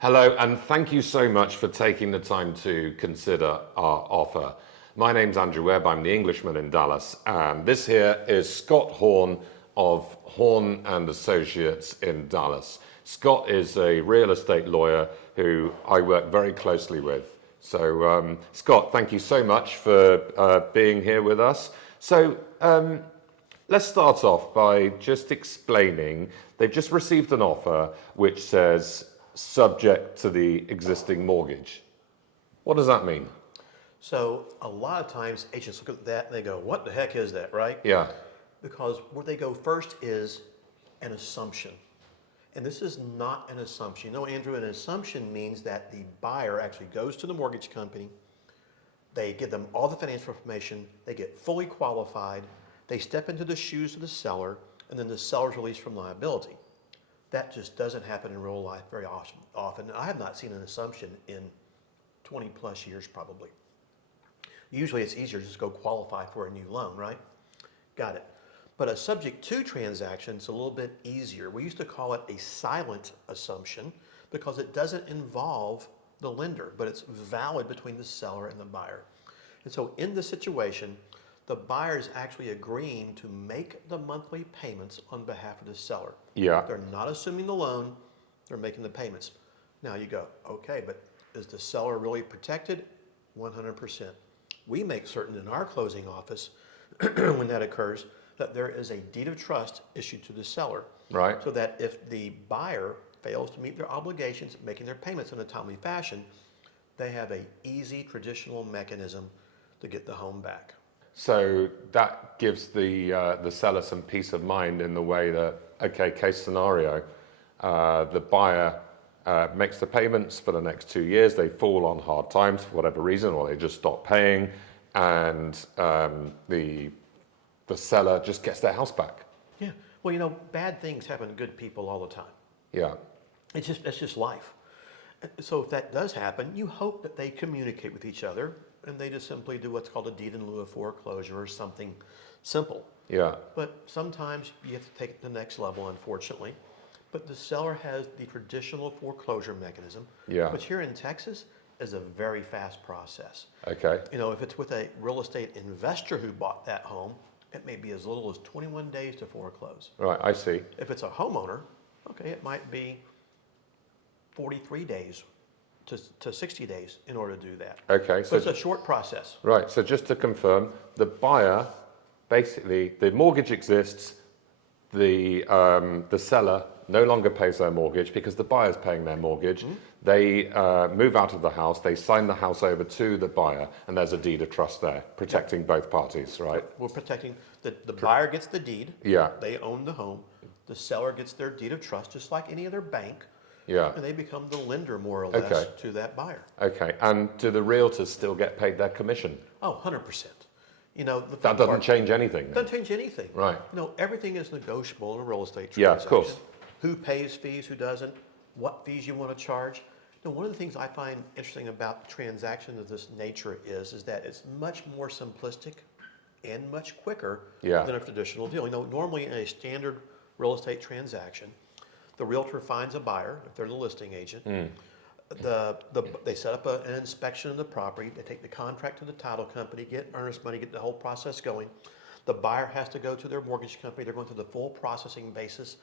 Hello, and thank you so much for taking the time to consider our offer. My name's Andrew Webb, I'm the Englishman in Dallas, and this here is Scott Horne of Horne and Associates in Dallas. Scott is a real estate lawyer who I work very closely with. So, Scott, thank you so much for being here with us. So, let's start off by just explaining, they've just received an offer which says subject to the existing mortgage. What does that mean? So a lot of times agents look at that and they go, what the heck is that, right? Yeah. Because where they go first is an assumption. And this is not an assumption. You know, Andrew, an assumption means that the buyer actually goes to the mortgage company, they give them all the financial information, they get fully qualified, they step into the shoes of the seller, and then the seller's released from liability. That just doesn't happen in real life very often. I have not seen an assumption in 20 plus years probably. Usually it's easier to just go qualify for a new loan, right? Got it. But a subject to transaction is a little bit easier. We used to call it a silent assumption because it doesn't involve the lender, but it's valid between the seller and the buyer. And so in this situation, the buyer is actually agreeing to make the monthly payments on behalf of the seller. Yeah. They're not assuming the loan, they're making the payments. Now you go, okay, but is the seller really protected? 100%. We make certain in our closing office, when that occurs, that there is a deed of trust issued to the seller. Right. So that if the buyer fails to meet their obligations, making their payments in a timely fashion, they have an easy traditional mechanism to get the home back. So that gives the seller some peace of mind in the way that, okay, case scenario, the buyer makes the payments for the next 2 years, they fall on hard times for whatever reason, or they just stop paying, and the seller just gets their house back. Yeah, well, you know, bad things happen to good people all the time. Yeah. That's just life. So if that does happen, you hope that they communicate with each other and they just simply do what's called a deed in lieu of foreclosure or something simple. Yeah. But sometimes you have to take it to the next level, unfortunately. But the seller has the traditional foreclosure mechanism, Yeah. which here in Texas is a very fast process. Okay. You know, if it's with a real estate investor who bought that home, it may be as little as 21 days to foreclose. Right, I see. If it's a homeowner, okay, it might be 43 days to 60 days in order to do that. Okay. So it's a short process. Right, so just to confirm, the buyer, basically, the mortgage exists, the seller no longer pays their mortgage because the buyer's paying their mortgage. Mm-hmm. They move out of the house, they sign the house over to the buyer, and there's a deed of trust there, protecting both parties, right? We're protecting, the buyer gets the deed. Yeah. They own the home. The seller gets their deed of trust, just like any other bank. Yeah. And they become the lender, more or less, Okay. to that buyer. Okay, and do the realtors still get paid their commission? Oh, 100%. You know, That doesn't change anything then? Doesn't change anything. Right. You know, everything is negotiable in a real estate Yeah, transaction. of course. Who pays fees, who doesn't, what fees you want to charge. You know, one of the things I find interesting about transactions of this nature is that it's much more simplistic and much quicker Yeah. than a traditional deal. You know, normally in a standard real estate transaction, the realtor finds a buyer, if they're the listing agent. They set up an inspection of the property. They take the contract to the title company, get earnest money, get the whole process going. The buyer has to go to their mortgage company. They're going through the full processing basis.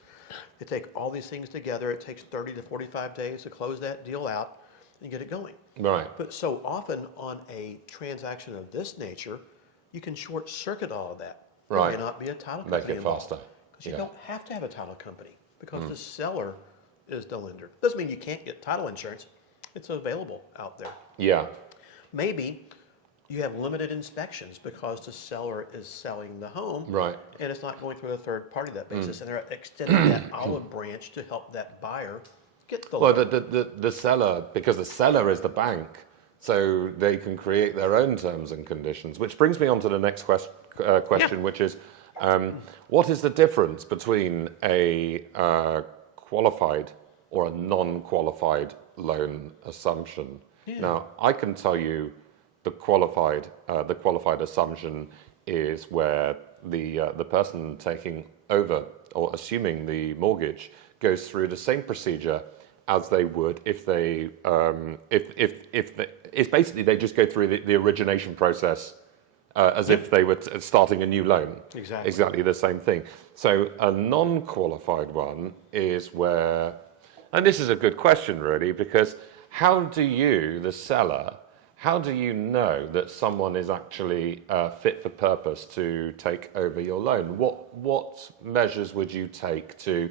They take all these things together. It takes 30 to 45 days to close that deal out and get it going. Right. But so often on a transaction of this nature, you can short circuit all of that. Right. There may not be a title company Make it involved. faster. Because you Yeah. don't have to have a title company because the seller is the lender. Doesn't mean you can't get title insurance. It's available out there. Yeah. Maybe you have limited inspections because the seller is selling the home. Right. And it's not going through a third party that basis. And they're extending that olive branch to help that buyer get the Well, loan. the seller, because the seller is the bank, so they can create their own terms and conditions, which brings me on to the next question, which is, what is the difference between a qualified or a non-qualified loan assumption? Yeah. Now, I can tell you the qualified assumption is where the person taking over or assuming the mortgage goes through the same procedure as they would if they, it's basically they just go through the origination process as if they were starting a new loan. Exactly. Exactly the same thing. So a non-qualified one is where, and this is a good question really, because how do you, the seller, how do you know that someone is actually fit for purpose to take over your loan? What measures would you take to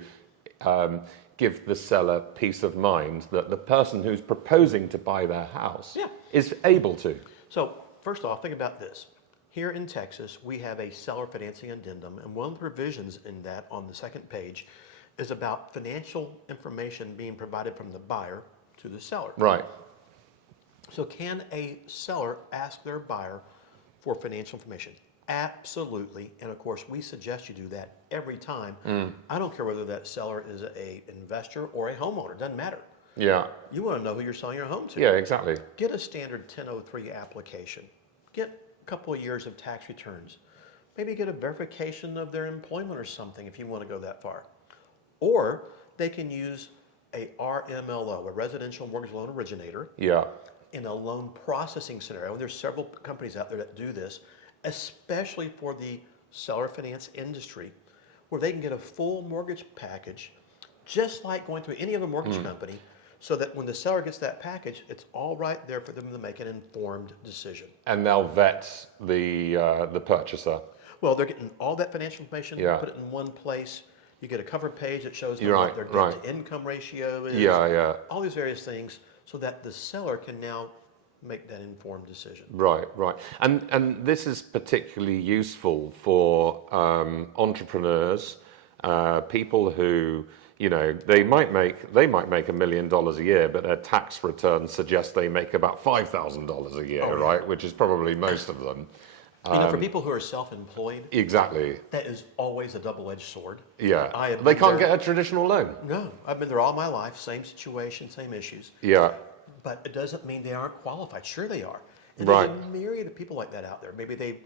give the seller peace of mind that the person who's proposing to buy their house is able to? So first off, think about this. Here in Texas, we have a seller financing addendum, and one of the provisions in that on the second page is about financial information being provided from the buyer to the seller. Right. So can a seller ask their buyer for financial information? Absolutely. And of course, we suggest you do that every time. I don't care whether that seller is an investor or a homeowner. It doesn't matter. Yeah. You want to know who you're selling your home to. Yeah, exactly. Get a standard 1003 application. Get a couple of years of tax returns. Maybe get a verification of their employment or something if you want to go that far. Or they can use a RMLO, a residential mortgage loan originator. Yeah. In a loan processing scenario. And there's several companies out there that do this, especially for the seller finance industry, where they can get a full mortgage package, just like going through any other mortgage company, so that when the seller gets that package, it's all right there for them to make an informed decision. And they'll vet the purchaser. Well, they're getting all that financial information, put it in one place. You get a cover page that shows them what their debt to income ratio is. All these various things, so that the seller can now make that informed decision. Right. And this is particularly useful for entrepreneurs, people who, you know, they might make $1 million a year, but their tax return suggests they make about $5,000 a year, right? Which is probably most of them. You know, for people who are self-employed, exactly, that is always a double-edged sword. Yeah, they can't get a traditional loan. No, I've been there all my life, same situation, same issues. Yeah. But it doesn't mean they aren't qualified. Sure they are. And Right. there's a myriad of people like that out there. Maybe they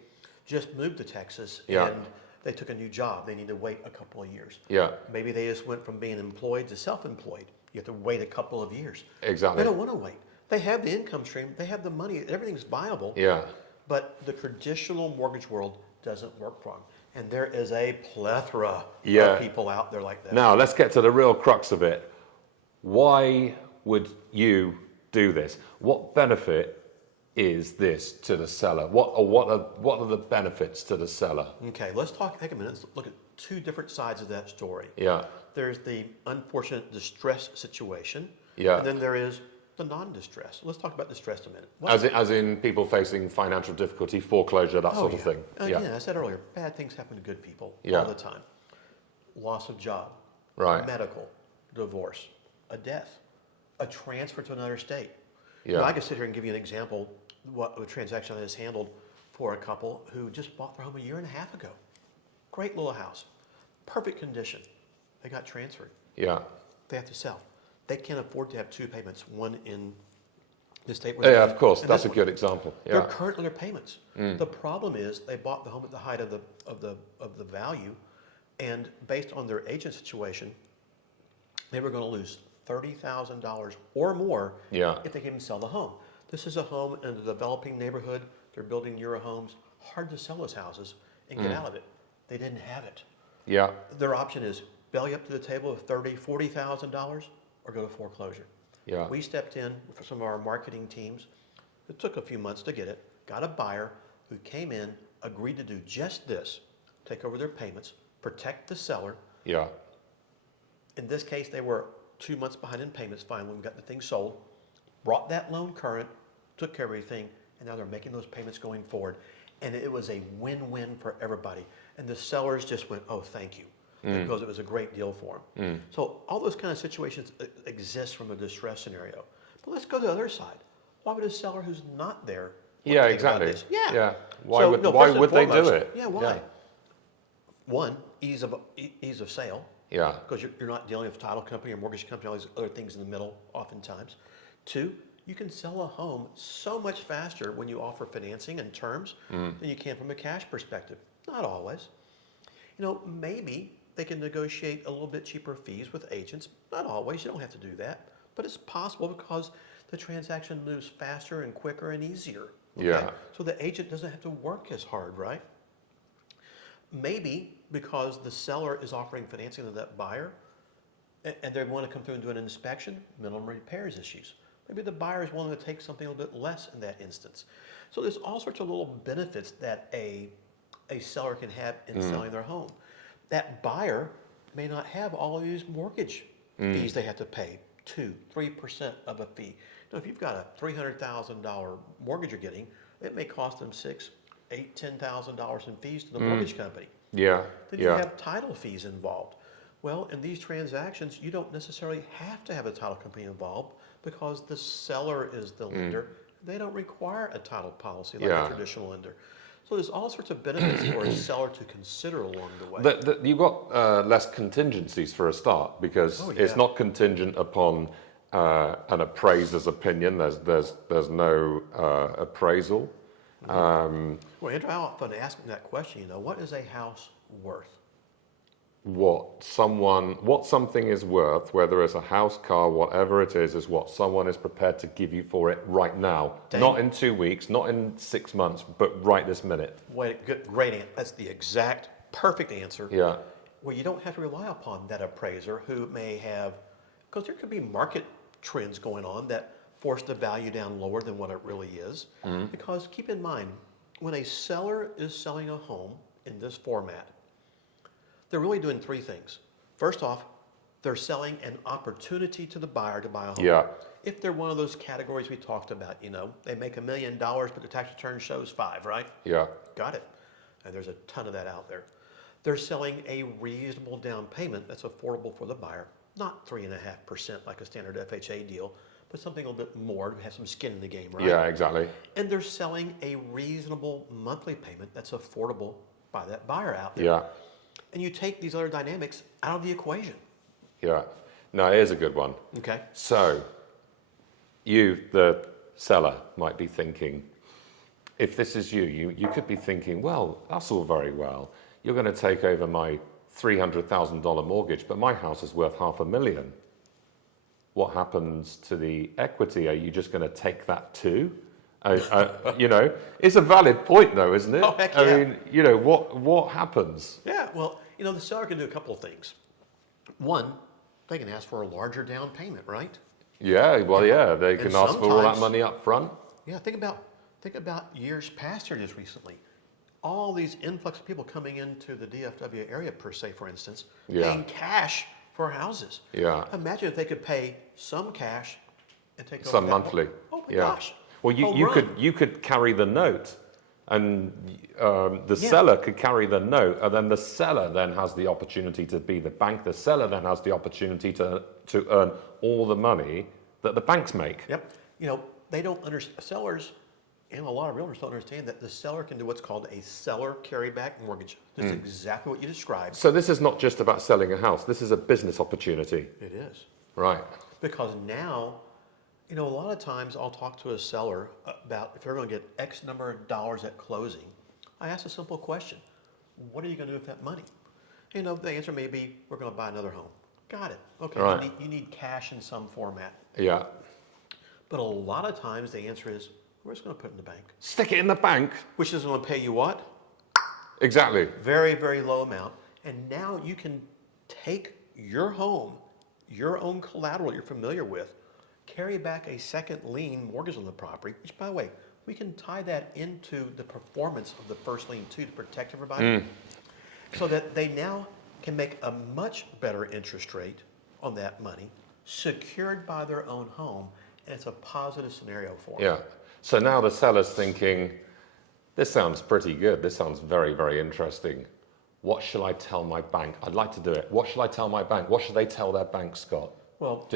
just moved to Texas and they took a new job. They need to wait a couple of years. Yeah. Maybe they just went from being employed to self-employed. You have to wait a couple of years. Exactly. They don't want to wait. They have the income stream. They have the money. Everything's viable. Yeah. But the traditional mortgage world doesn't work for them. And there is a plethora of people out there like that. Now, let's get to the real crux of it. Why would you do this? What benefit is this to the seller? What are the benefits to the seller? Okay, take a minute. Let's look at two different sides of that story. Yeah. There's the unfortunate distress situation. Yeah. And then there is the non-distress. Let's talk about distress a minute. As in people facing financial difficulty, foreclosure, that sort of thing. Again, I said earlier, bad things happen to good people all the time. Loss of job, medical, divorce, a death, a transfer to another state. You know, I could sit here and give you an example what a transaction I just handled for a couple who just bought their home 1.5 years ago. Great little house, perfect condition. They got transferred. Yeah. They have to sell. They can't afford to have two payments, one in the state where of course, that's a good example. Yeah. They're currently their payments. The problem is they bought the home at the height of the value, and based on their agent situation, they were going to lose $30,000 or more if they can even sell the home. This is a home in a developing neighborhood. They're building Euro homes. Hard to sell those houses and get out of it. They didn't have it. Yeah. Their option is belly up to the table of $30,000, $40,000 or go to foreclosure. Yeah. We stepped in for some of our marketing teams. It took a few months to get it. Got a buyer who came in, agreed to do just this, take over their payments, protect the seller. Yeah. In this case, they were 2 months behind in payments finally when we got the thing sold, brought that loan current, took care of everything, and now they're making those payments going forward. And it was a win-win for everybody. And the sellers just went, oh, thank you, because it was a great deal for them. So all those kind of situations exist from a distress scenario. But let's go to the other side. Why would a seller who's not there think about this? Yeah. Why would they do it? Yeah, why? One, ease of sale. Yeah. Because you're not dealing with a title company or mortgage company, all these other things in the middle oftentimes. Two, you can sell a home so much faster when you offer financing and terms than you can from a cash perspective. Not always. You know, maybe they can negotiate a little bit cheaper fees with agents. Not always. You don't have to do that. But it's possible because the transaction moves faster and quicker and easier. Yeah. So the agent doesn't have to work as hard, right? Maybe because the seller is offering financing to that buyer and they want to come through and do an inspection, minimum repairs issues. Maybe the buyer is willing to take something a little bit less in that instance. So there's all sorts of little benefits that a seller can have in selling their home. That buyer may not have all of these mortgage fees they have to pay, 2-3% of a fee. Now, if you've got a $300,000 mortgage you're getting, it may cost them $6,000, $8,000, $10,000 in fees to the mortgage company. Yeah. Then you have title fees involved. Well, in these transactions, you don't necessarily have to have a title company involved because the seller is the lender. They don't require a title policy like a traditional lender. So there's all sorts of benefits for a seller to consider along the way. You've got less contingencies for a start because it's not contingent upon an appraiser's opinion. There's no appraisal. Well, Andrew, I often ask that question. What is a house worth? What something is worth, whether it's a house, car, whatever it is what someone is prepared to give you for it right now. Not in 2 weeks, not in 6 months, but right this minute. Great answer. That's the exact perfect answer. Yeah. Well, you don't have to rely upon that appraiser who may have, because there could be market trends going on that force the value down lower than what it really is. Because keep in mind, when a seller is selling a home in this format, they're really doing three things. First off, they're selling an opportunity to the buyer to buy a home. Yeah. If they're one of those categories we talked about, they make $1 million, but the tax return shows 5, right? Yeah. Got it. And there's a ton of that out there. They're selling a reasonable down payment that's affordable for the buyer. Not 3.5% like a standard FHA deal, but something a little bit more to have some skin in the game, right? Yeah, exactly. And they're selling a reasonable monthly payment that's affordable by that buyer out there. Yeah. And you take these other dynamics out of the equation. Yeah. No, here's a good one. Okay. So, you, the seller, might be thinking, if this is you could be thinking, well, that's all very well. You're going to take over my $300,000 mortgage, but my house is worth $500,000. What happens to the equity? Are you just going to take that too? It's a valid point though, isn't it? Oh, heck yeah. I mean, what happens? Yeah, well, the seller can do a couple of things. One, they can ask for a larger down payment, right? Yeah, well, they can ask for all that money up front. Yeah, think about years past here just recently. All these influx of people coming into the DFW area, per se, for instance, paying cash for houses. Yeah. Imagine if they could pay some cash and take over some that monthly. Oh my gosh. Well, you could carry the note, and the seller could carry the note, and then the seller then has the opportunity to be the bank. The seller then has the opportunity to earn all the money that the banks make. Yep. They don't understand. Sellers and a lot of realtors don't understand that the seller can do what's called a seller carryback mortgage. That's exactly what you described. So this is not just about selling a house. This is a business opportunity. It is. Right. Because now, a lot of times I'll talk to a seller about if they're going to get X number of dollars at closing. I ask a simple question. What are you going to do with that money? The answer may be, we're going to buy another home. Got it. Okay, right. You need cash in some format. Yeah. But a lot of times the answer is, we're just going to put it in the bank. Stick it in the bank. Which is going to pay you what? Exactly. Very, very low amount. And now you can take your home, your own collateral you're familiar with, carry back a second lien mortgage on the property, which, by the way, we can tie that into the performance of the first lien too to protect everybody, so that they now can make a much better interest rate on that money, secured by their own home, and it's a positive scenario for them. Yeah. So now the seller's thinking, this sounds pretty good. This sounds very, very interesting. What shall I tell my bank? I'd like to do it. What shall I tell my bank? What should they tell their bank, Scott? Well,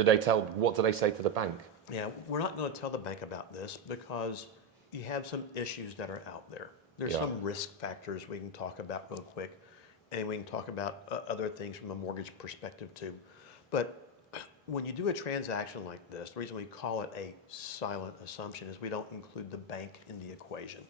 what do they say to the bank? Yeah, we're not going to tell the bank about this because you have some issues that are out there. There's some risk factors we can talk about real quick, and we can talk about other things from a mortgage perspective too. But when you do a transaction like this, the reason we call it a silent assumption is we don't include the bank in the equation.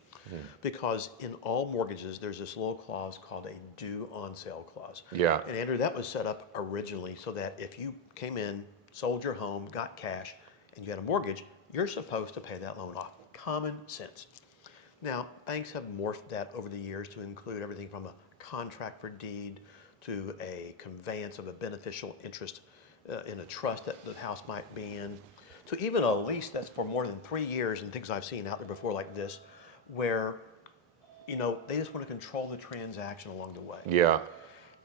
Because in all mortgages, there's this little clause called a due on sale clause. Yeah. And Andrew, that was set up originally so that if you came in, sold your home, got cash, and you had a mortgage, you're supposed to pay that loan off. Common sense. Now, banks have morphed that over the years to include everything from a contract for deed to a conveyance of a beneficial interest in a trust that the house might be in, to even a lease that's for more than 3 years, and things I've seen out there before like this, where, you know, they just want to control the transaction along the way. Yeah.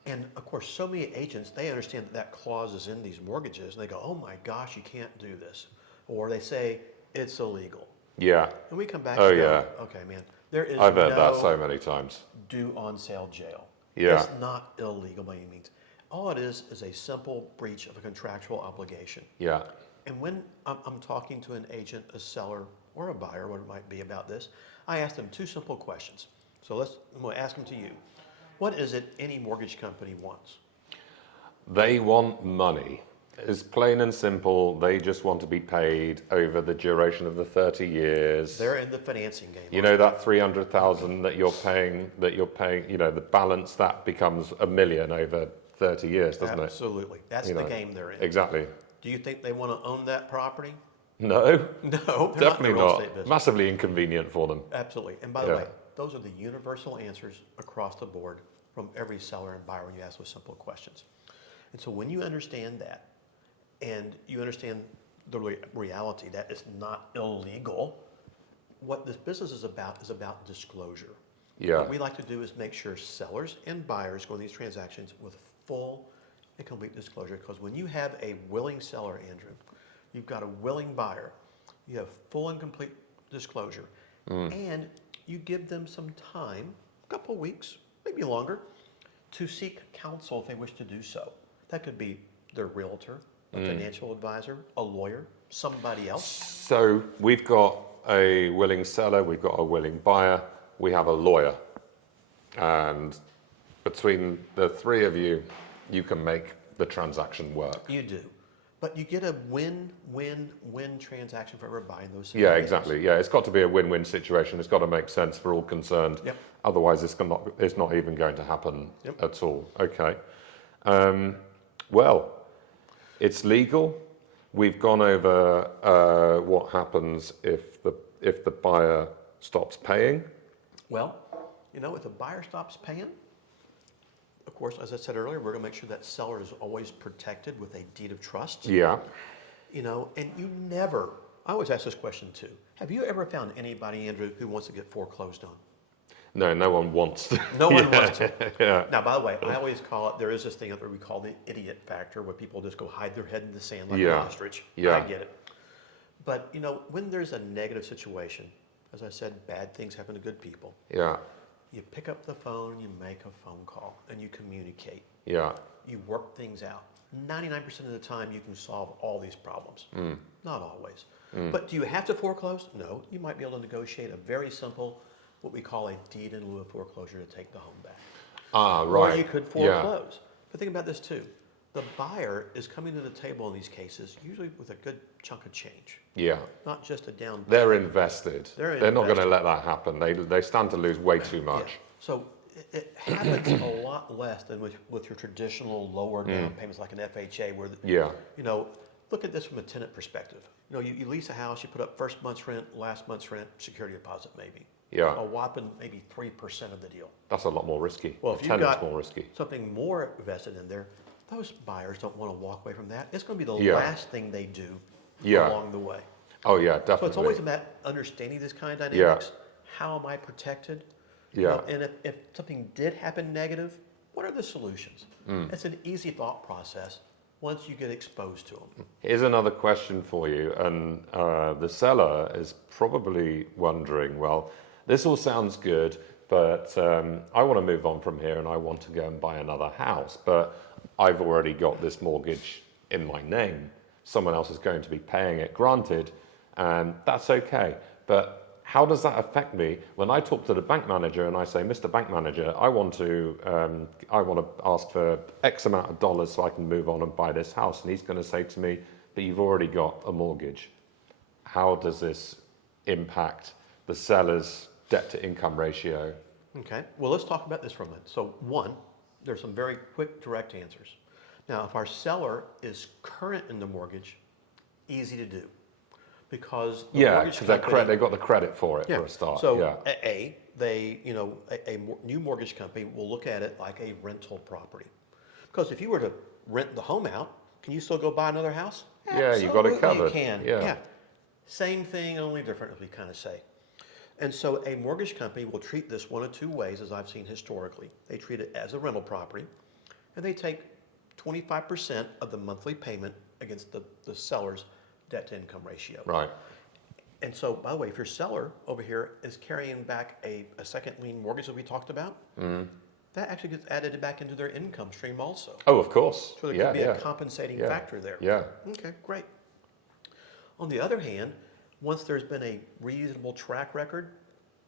And of course, so many agents, they understand that that clause is in these mortgages, and they go, oh my gosh, you can't do this. Or they say, it's illegal. Yeah. And we come back Oh, and go, yeah. okay, man, there is I've heard that no so many times. due on sale jail. Yeah. It's not illegal by any means. All it is a simple breach of a contractual obligation. Yeah. And when I'm talking to an agent, a seller, or a buyer, what it might be about this, I ask them 2 simple questions. So I'm going to ask them to you. What is it any mortgage company wants? They want money. It's plain and simple. They just want to be paid over the duration of the 30 years. They're in the financing game. You know that 300,000 that you're paying, you know, the balance that becomes $1 million over 30 years, doesn't it? Absolutely. That's the game they're in. Exactly. Do you think they want to own that property? No. No, they're Definitely not in the real estate not. business. Massively inconvenient for them. Absolutely. And by the way, those are the universal answers across the board from every seller and buyer when you ask those simple questions. And so when you understand that, and you understand the reality that it's not illegal, what this business is about disclosure. Yeah. What we like to do is make sure sellers and buyers go in these transactions with full and complete disclosure, because when you have a willing seller, Andrew, you've got a willing buyer, you have full and complete disclosure, and you give them some time, a couple of weeks, maybe longer, to seek counsel if they wish to do so. That could be their realtor, a financial advisor, a lawyer, somebody else. So we've got a willing seller, we've got a willing buyer, we have a lawyer. And between the 3 of you, you can make the transaction work. You do. But you get a win-win-win transaction for everybody in those Yeah, situations. exactly. Yeah, it's got to be a win-win situation. It's got to make sense for all concerned. Yep. Otherwise, it's not even going to happen at all. Okay. Well, it's legal. We've gone over what happens if the buyer stops paying. Well, you know, if the buyer stops paying, of course, as I said earlier, we're going to make sure that seller is always protected with a deed of trust. Yeah. You know, and I always ask this question too. Have you ever found anybody, Andrew, who wants to get foreclosed on? No, no one wants to. No one wants to. Yeah. Now, by the way, I always call it, there is this thing that we call the idiot factor, where people just go hide their head in the sand like an ostrich. Yeah. I get it. But, you know, when there's a negative situation, as I said, bad things happen to good people. Yeah. You pick up the phone, you make a phone call, and you communicate. Yeah. You work things out. 99% of the time, you can solve all these problems. Not always. But do you have to foreclose? No. You might be able to negotiate a very simple, what we call a deed in lieu of foreclosure, to take the home back. Ah, right. Or you could foreclose. But think about this too. The buyer is coming to the table in these cases usually with a good chunk of change. Yeah. Not just a down payment. They're invested. They're not going to invested. let that happen. They stand to lose way too much. Yeah. So it happens a lot less than with your traditional lower down payments like an FHA, where Yeah. you know, look at this from a tenant perspective. You know, you lease a house, you put up first month's rent, last month's rent, security deposit maybe. Yeah. A whopping maybe 3% of the deal. That's a lot more risky. Well, if The you've tenant's got more risky. something more invested in there, those buyers don't want to walk away from that. It's going to be the Yeah. last thing they do Yeah. along the way. Oh yeah, So definitely. it's always about understanding this kind of dynamics. How am I protected? You Yeah. know, and if something did happen negative, what are the solutions? It's an easy thought process once you get exposed to them. Here's another question for you, and the seller is probably wondering, well, this all sounds good, but I want to move on from here and I want to go and buy another house, but I've already got this mortgage in my name. Someone else is going to be paying it, granted, and that's okay. But how does that affect me when I talk to the bank manager and I say, Mr. Bank Manager, I want to ask for X amount of dollars so I can move on and buy this house, and he's going to say to me, but you've already got a mortgage. How does this impact the seller's debt-to-income ratio? Okay, well, let's talk about this for a minute. So one, there's some very quick, direct answers. Now, if our seller is current in the mortgage, easy to do. Because the Yeah, mortgage because company, they've got the credit for it yeah. for a start. So yeah. a new mortgage company will look at it like a rental property. Because if you were to rent the home out, can you still go buy another house? Yeah, you got it Absolutely covered. You can. Yeah. Same thing, only different, as we kind of say. And so a mortgage company will treat this one of two ways, as I've seen historically. They treat it as a rental property, and they take 25% of the monthly payment against the seller's debt-to-income ratio. Right. And so, by the way, if your seller over here is carrying back a second lien mortgage that we talked about, that actually gets added back into their income stream also. Oh, of course. So there yeah, could be yeah. a compensating Yeah. factor there. Yeah. Okay, great. On the other hand, once there's been a reasonable track record,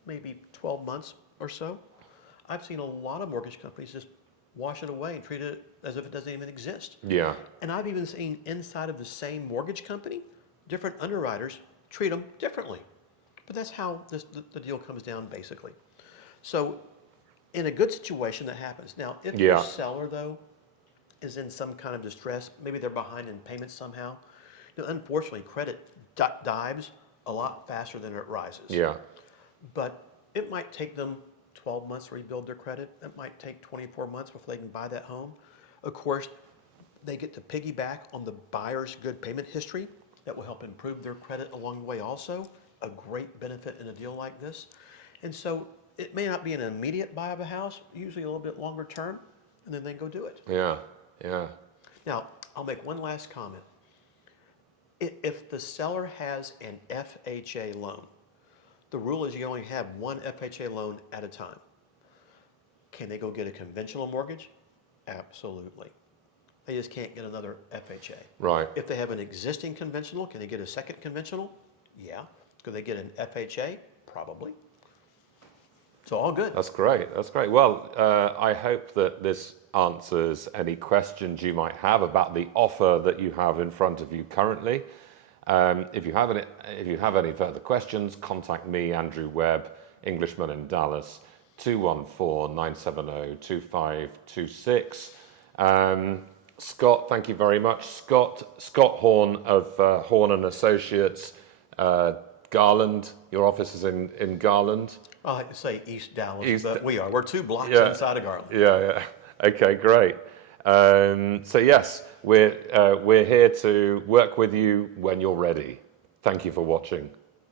maybe 12 months or so, I've seen a lot of mortgage companies just wash it away and treat it as if it doesn't even exist. Yeah. And I've even seen inside of the same mortgage company, different underwriters treat them differently. But that's how the deal comes down, basically. So in a good situation, that happens. Now, if your seller, though, is in some kind of distress, maybe they're behind in payments somehow, unfortunately, credit dives a lot faster than it rises. Yeah. But it might take them 12 months to rebuild their credit. It might take 24 months before they can buy that home. Of course, they get to piggyback on the buyer's good payment history. That will help improve their credit along the way also. A great benefit in a deal like this. And so it may not be an immediate buy of a house, usually a little bit longer term, and then they go do it. Yeah. Yeah. Now, I'll make one last comment. If the seller has an FHA loan, the rule is you only have one FHA loan at a time. Can they go get a conventional mortgage? Absolutely. They just can't get another FHA. Right. If they have an existing conventional, can they get a second conventional? Yeah. Could they get an FHA? Probably. So all good. That's great. That's great. Well, I hope that this answers any questions you might have about the offer that you have in front of you currently. If you have any further questions, contact me, Andrew Webb, Englishman in Dallas, 214-970-2526. Scott, thank you very much. Scott Horne of Horne and Associates, Garland. Your office is in Garland. I like to say East Dallas, but we're 2 blocks inside of Garland. Yeah. Okay, great. So yes, we're here to work with you when you're ready. Thank you for watching.